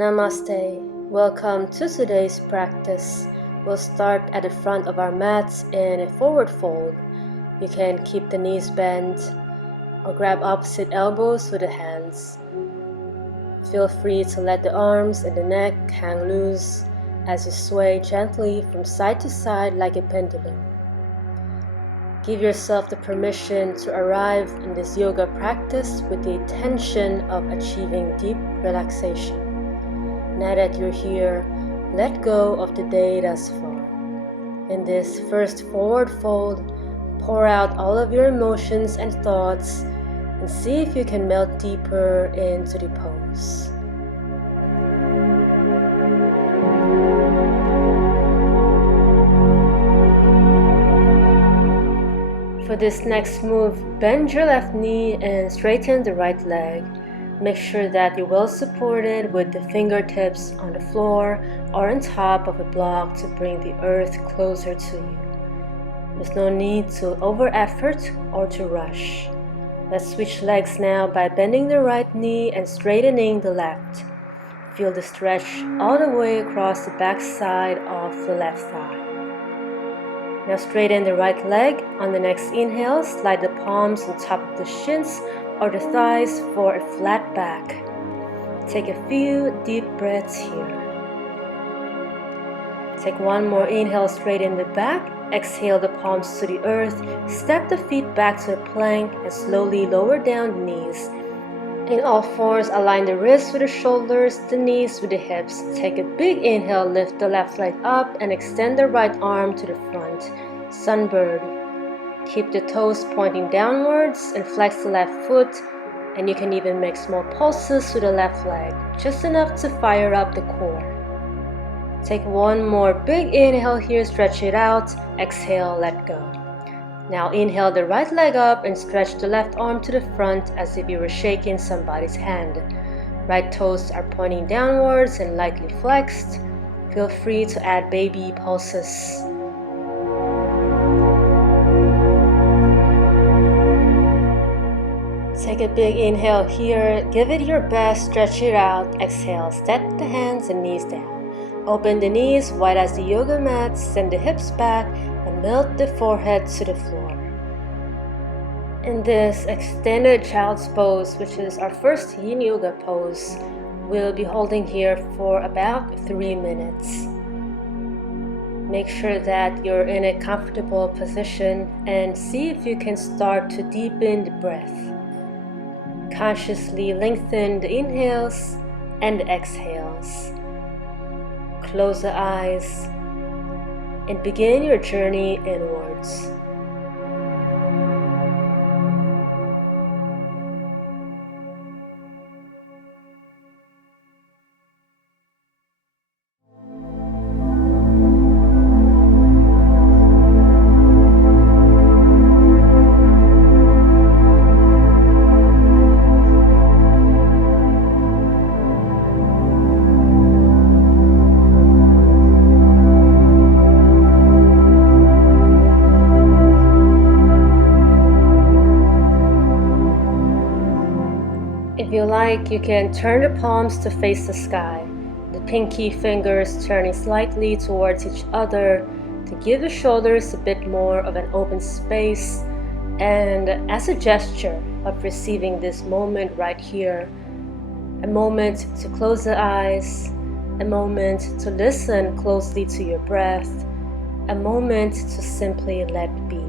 Namaste. Welcome to today's practice. We'll start at the front of our mats in a forward fold. You can keep the knees bent or grab opposite elbows with the hands. Feel free to let the arms and the neck hang loose as you sway gently from side to side like a pendulum. Give yourself the permission to arrive in this yoga practice with the intention of achieving deep relaxation. Now that you're here, let go of the day thus far. In this first forward fold, pour out all of your emotions and thoughts and see if you can melt deeper into the pose. For this next move, bend your left knee and straighten the right leg. Make sure that you're well supported with the fingertips on the floor or on top of a block to bring the earth closer to you. There's no need to over-effort or to rush. Let's switch legs now by bending the right knee and straightening the left. Feel the stretch all the way across the back side of the left thigh. Now straighten the right leg. On the next inhale, slide the palms on top of the shins or the thighs for a flat back. Take a few deep breaths here. Take one more inhale, straighten the back. Exhale the palms to the earth. Step the feet back to a plank and slowly lower down the knees. In all fours, align the wrists with the shoulders, the knees with the hips. Take a big inhale, lift the left leg up and extend the right arm to the front. Sunbird. Keep the toes pointing downwards and flex the left foot, and you can even make small pulses with the left leg, just enough to fire up the core. Take one more big inhale here, stretch it out. Exhale, let go. Now inhale the right leg up and stretch the left arm to the front as if you were shaking somebody's hand. Right toes are pointing downwards and lightly flexed. Feel free to add baby pulses. Take a big inhale here, give it your best, stretch it out. Exhale, step the hands and knees down. Open the knees wide as the yoga mat, send the hips back and melt the forehead to the floor. In this extended child's pose, which is our first yin yoga pose, we'll be holding here for about 3 minutes. Make sure that you're in a comfortable position and see if you can start to deepen the breath. Consciously lengthen the inhales and the exhales. Close the eyes and begin your journey inwards. If you like, you can turn the palms to face the sky, the pinky fingers turning slightly towards each other to give the shoulders a bit more of an open space, and as a gesture of receiving this moment right here, a moment to close the eyes, a moment to listen closely to your breath, a moment to simply let be.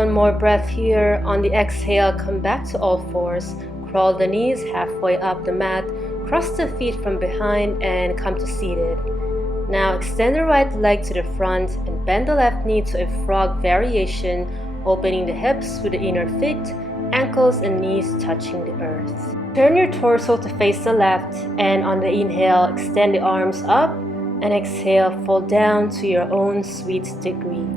one more breath here. On the exhale, come back to all fours. Crawl the knees halfway up the mat. Cross the feet from behind and come to seated. Now extend the right leg to the front and bend the left knee to a frog variation, opening the hips with the inner feet, ankles and knees touching the earth. Turn your torso to face the left, and on the inhale, extend the arms up, and exhale, fall down to your own sweet degree.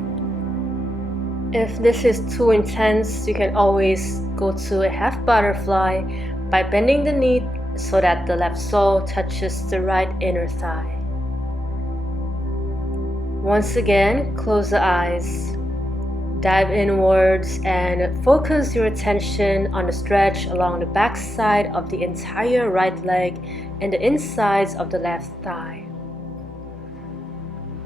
If this is too intense, you can always go to a half butterfly by bending the knee so that the left sole touches the right inner thigh. Once again, close the eyes. Dive inwards and focus your attention on the stretch along the back side of the entire right leg and the insides of the left thigh.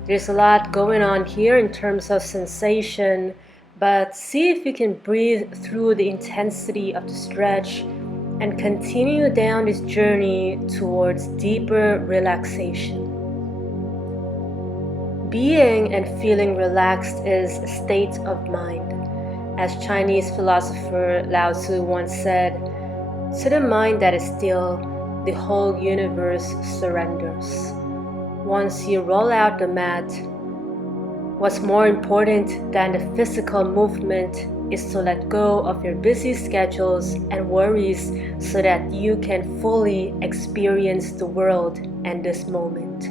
There's a lot going on here in terms of sensation, but see if you can breathe through the intensity of the stretch and continue down this journey towards deeper relaxation. Being and feeling relaxed is a state of mind. As Chinese philosopher Lao Tzu once said, "To the mind that is still, the whole universe surrenders." Once you roll out the mat, what's more important than the physical movement is to let go of your busy schedules and worries so that you can fully experience the world and this moment.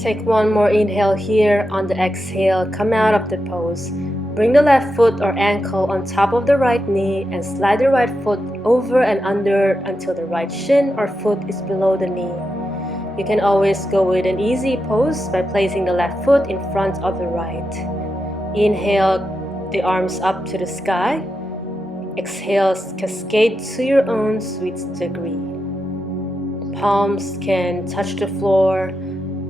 Take one more inhale here. On the exhale, come out of the pose. Bring the left foot or ankle on top of the right knee and slide the right foot over and under until the right shin or foot is below the knee. You can always go with an easy pose by placing the left foot in front of the right. Inhale the arms up to the sky. Exhale, cascade to your own sweet degree. Palms can touch the floor,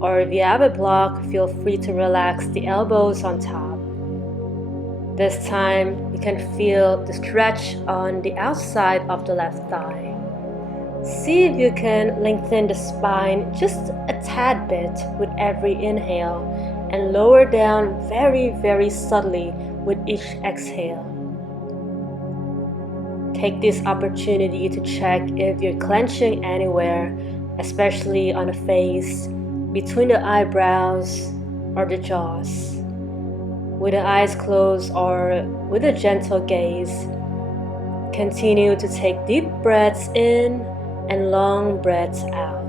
or if you have a block, feel free to relax the elbows on top. This time, you can feel the stretch on the outside of the left thigh. See if you can lengthen the spine just a tad bit with every inhale and lower down very, very subtly with each exhale. Take this opportunity to check if you're clenching anywhere, especially on the face, between the eyebrows or the jaws. With the eyes closed or with a gentle gaze, continue to take deep breaths in and long breaths out.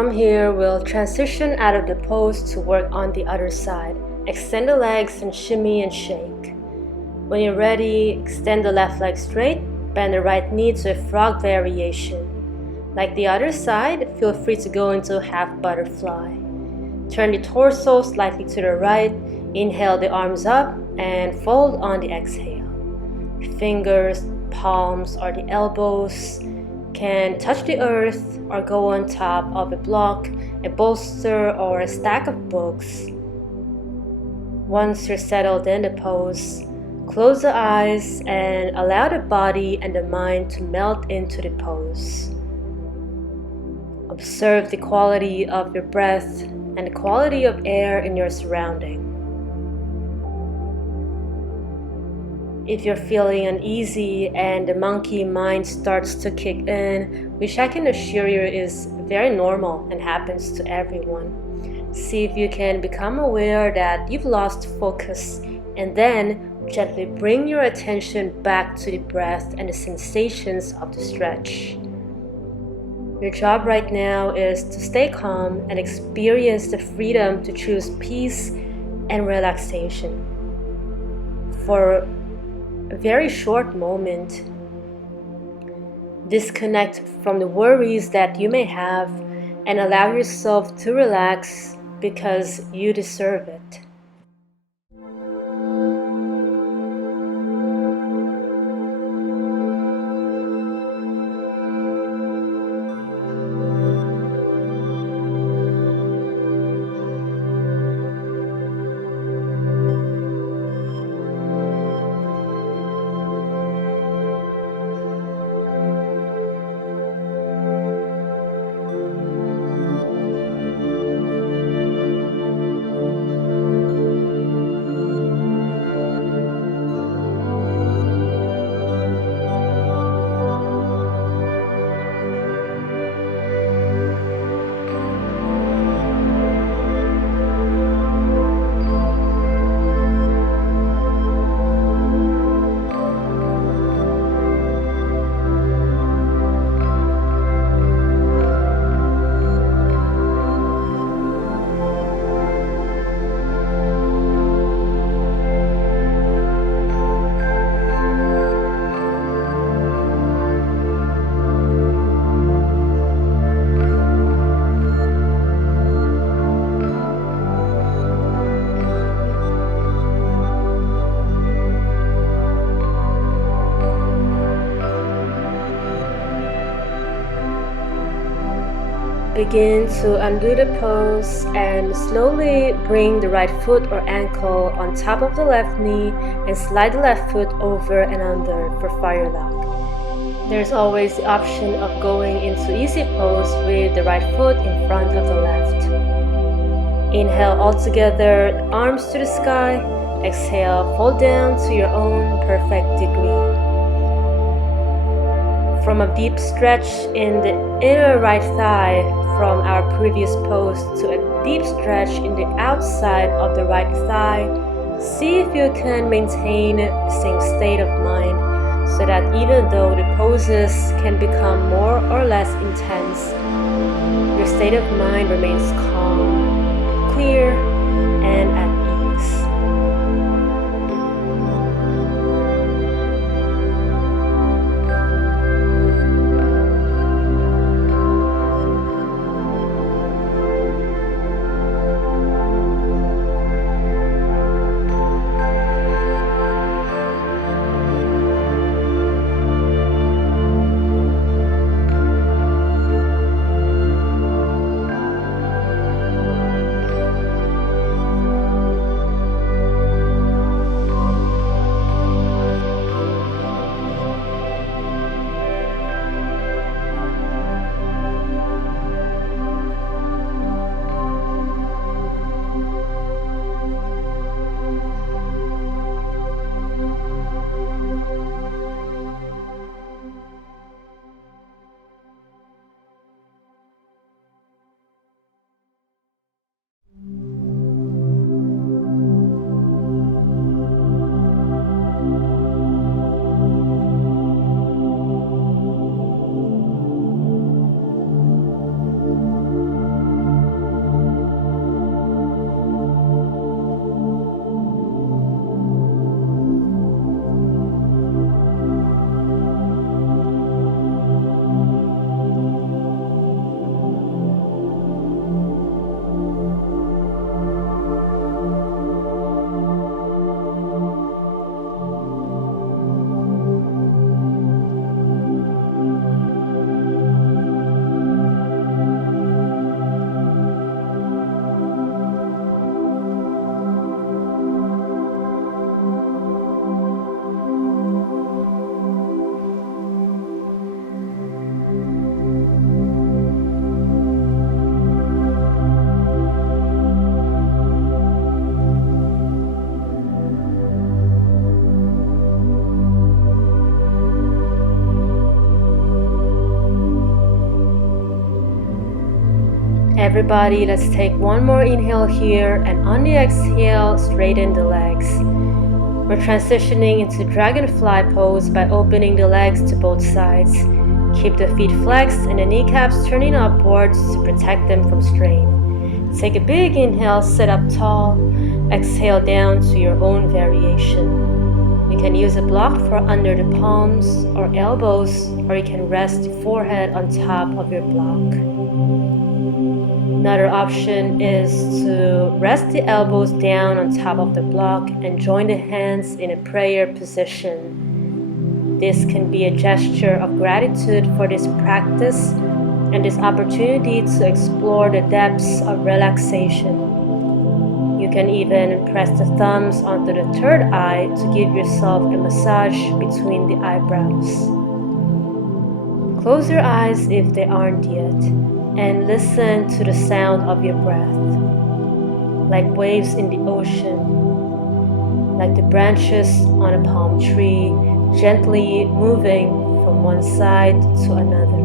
From here, we'll transition out of the pose to work on the other side. Extend the legs and shimmy and shake. When you're ready, extend the left leg straight, bend the right knee to a frog variation. Like the other side, feel free to go into a half butterfly. Turn the torso slightly to the right, inhale the arms up and fold on the exhale. Fingers, palms, or the elbows can touch the earth or go on top of a block, a bolster, or a stack of books. Once you're settled in the pose, close the eyes and allow the body and the mind to melt into the pose. Observe the quality of your breath and the quality of air in your surrounding. If you're feeling uneasy and the monkey mind starts to kick in, which I can assure you is very normal and happens to everyone, see if you can become aware that you've lost focus and then gently bring your attention back to the breath and the sensations of the stretch. Your job right now is to stay calm and experience the freedom to choose peace and relaxation. For a very short moment, disconnect from the worries that you may have and allow yourself to relax because you deserve it. Begin to undo the pose and slowly bring the right foot or ankle on top of the left knee and slide the left foot over and under for fire lock. There's always the option of going into easy pose with the right foot in front of the left. Inhale all together, arms to the sky. Exhale, fold down to your own perfect degree. From a deep stretch in the inner right thigh from our previous pose to a deep stretch in the outside of the right thigh, see if you can maintain the same state of mind so that even though the poses can become more or less intense, your state of mind remains calm, clear, and at ease. everybody, let's take one more inhale here, and on the exhale, straighten the legs. We're transitioning into dragonfly pose by opening the legs to both sides. Keep the feet flexed and the kneecaps turning upwards to protect them from strain. Take a big inhale, sit up tall. Exhale down to your own variation. You can use a block for under the palms or elbows, or you can rest the forehead on top of your block. Another option is to rest the elbows down on top of the block and join the hands in a prayer position. This can be a gesture of gratitude for this practice and this opportunity to explore the depths of relaxation. You can even press the thumbs onto the third eye to give yourself a massage between the eyebrows. Close your eyes if they aren't yet, and listen to the sound of your breath, like waves in the ocean, like the branches on a palm tree, gently moving from one side to another.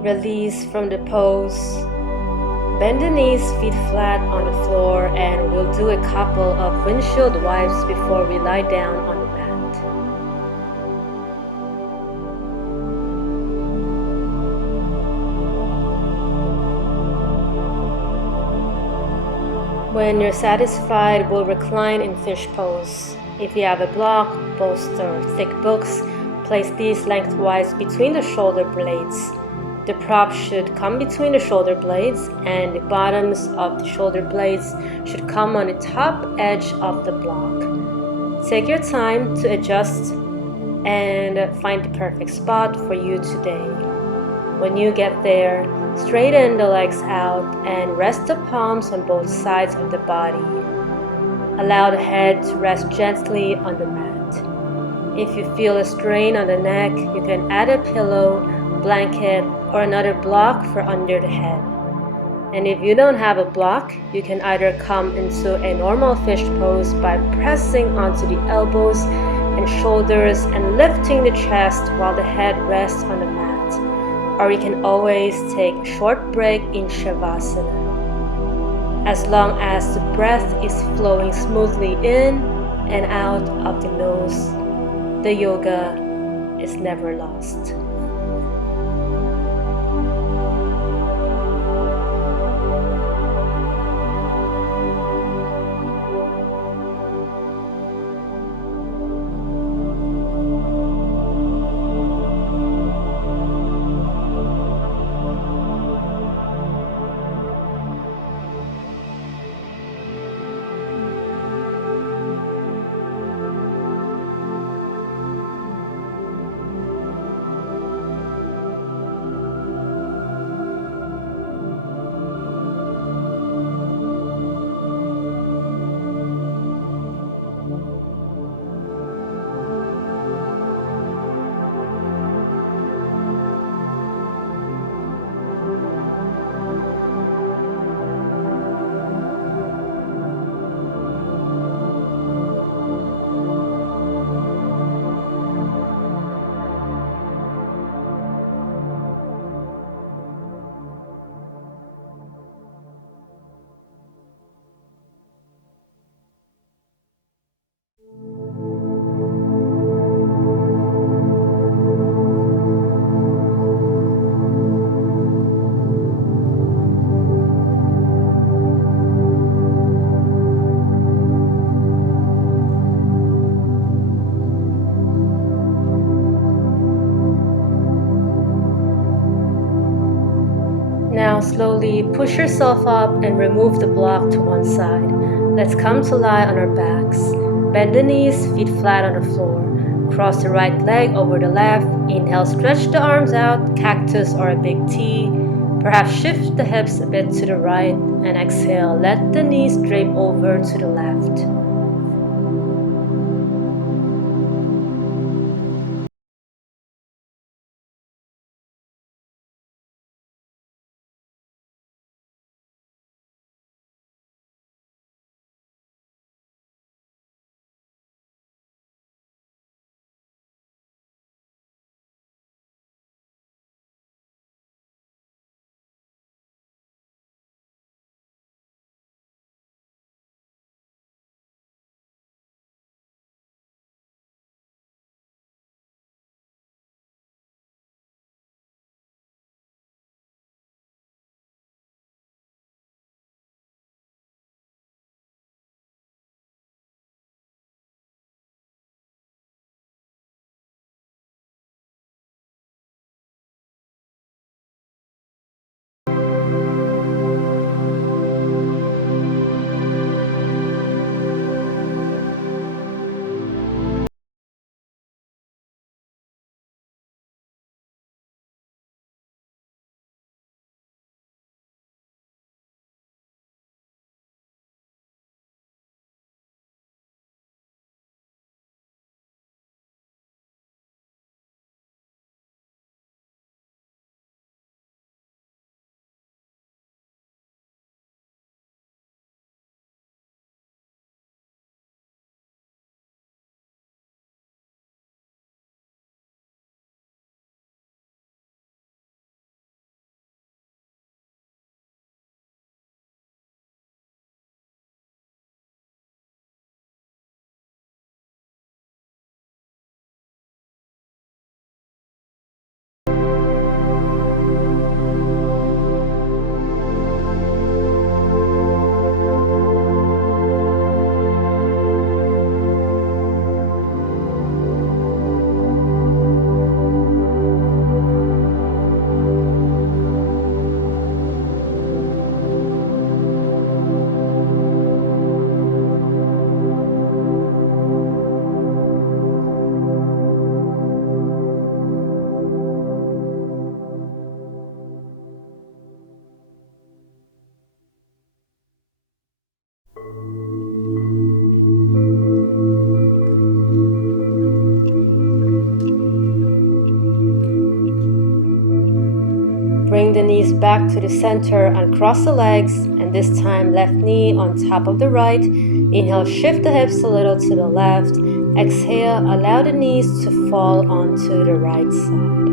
Release from the pose. Bend the knees, feet flat on the floor, and we'll do a couple of windshield wipes before we lie down on the mat. When you're satisfied, we'll recline in fish pose. If you have a block, bolster, or thick books, place these lengthwise between the shoulder blades. The prop should come between the shoulder blades, and the bottoms of the shoulder blades should come on the top edge of the block. Take your time to adjust and find the perfect spot for you today. When you get there, straighten the legs out and rest the palms on both sides of the body. Allow the head to rest gently on the mat. If you feel a strain on the neck, you can add a pillow, blanket, or another block for under the head. And if you don't have a block, you can either come into a normal fish pose by pressing onto the elbows and shoulders and lifting the chest while the head rests on the mat. Or you can always take a short break in Shavasana. As long as the breath is flowing smoothly in and out of the nose, the yoga is never lost. Now slowly push yourself up and remove the block to one side. Let's come to lie on our backs. Bend the knees, feet flat on the floor. Cross the right leg over the left. Inhale, stretch the arms out, cactus or a big T. Perhaps shift the hips a bit to the right. And exhale, let the knees drape over to the left. Bring the knees back to the center and cross the legs, and this time left knee on top of the right. Inhale, shift the hips a little to the left. Exhale, allow the knees to fall onto the right side.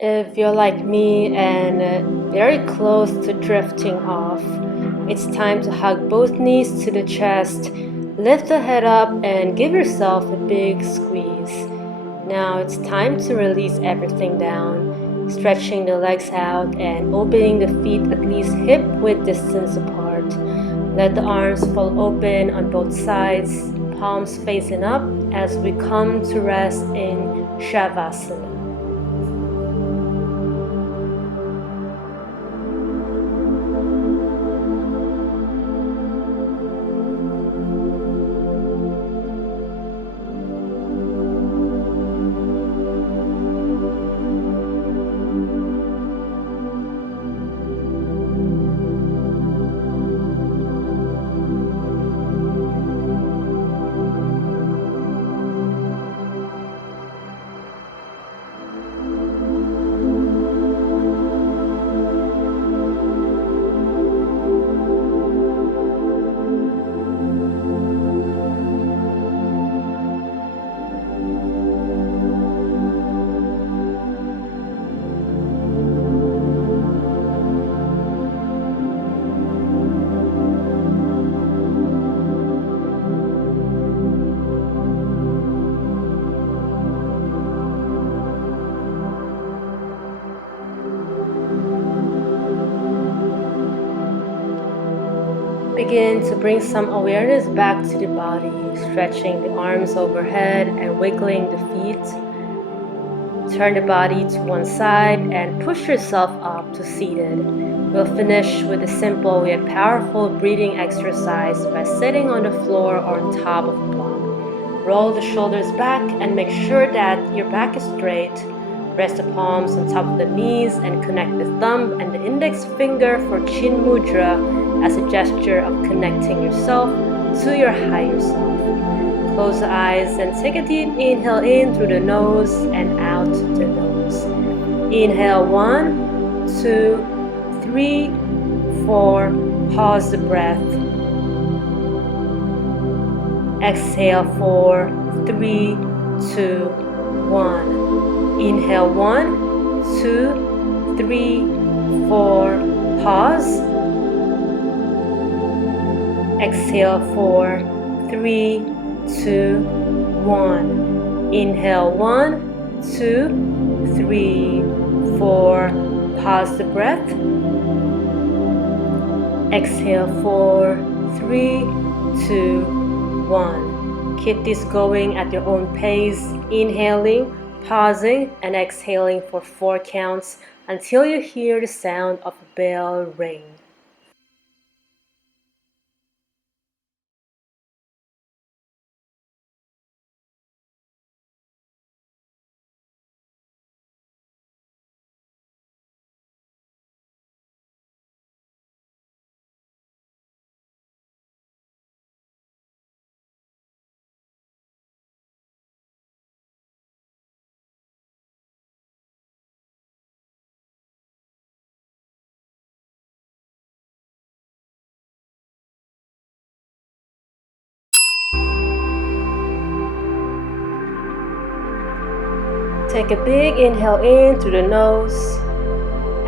If you're like me and very close to drifting off, it's time to hug both knees to the chest, lift the head up, and give yourself a big squeeze. Now it's time to release everything down, stretching the legs out and opening the feet at least hip width distance apart. Let the arms fall open on both sides, palms facing up as we come to rest in Shavasana. Begin to bring some awareness back to the body, stretching the arms overhead and wiggling the feet. Turn the body to one side and push yourself up to seated. We'll finish with a simple yet powerful breathing exercise by sitting on the floor or on top of a block. Roll the shoulders back and make sure that your back is straight. Rest the palms on top of the knees and connect the thumb and the index finger for Chin Mudra as a gesture of connecting yourself to your higher self. Close the eyes and take a deep inhale in through the nose and out the nose. Inhale 1, 2, 3, 4. Pause the breath. Exhale 4, 3, 2, 1. Inhale 1, 2, 3, 4. Pause. Exhale 4, 3, 2, 1. Inhale 1, 2, 3, 4. Pause the breath. Exhale 4, 3, 2, 1. Keep this going at your own pace, inhaling, pausing, and exhaling for 4 counts until you hear the sound of a bell ring. Take a big inhale in through the nose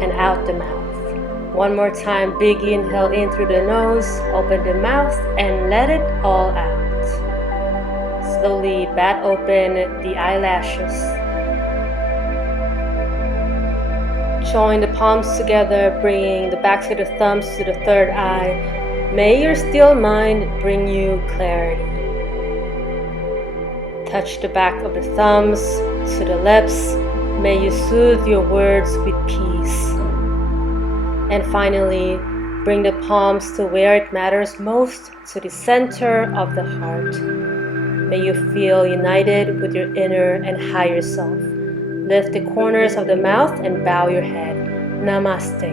and out the mouth. One more time, big inhale in through the nose, open the mouth and let it all out. Slowly bat open the eyelashes. Join the palms together, bringing the backs of the thumbs to the third eye. May your still mind bring you clarity. Touch the back of the thumbs to the lips. May you soothe your words with peace. And finally, bring the palms to where it matters most, to the center of the heart. May you feel united with your inner and higher self. Lift the corners of the mouth and bow your head. Namaste.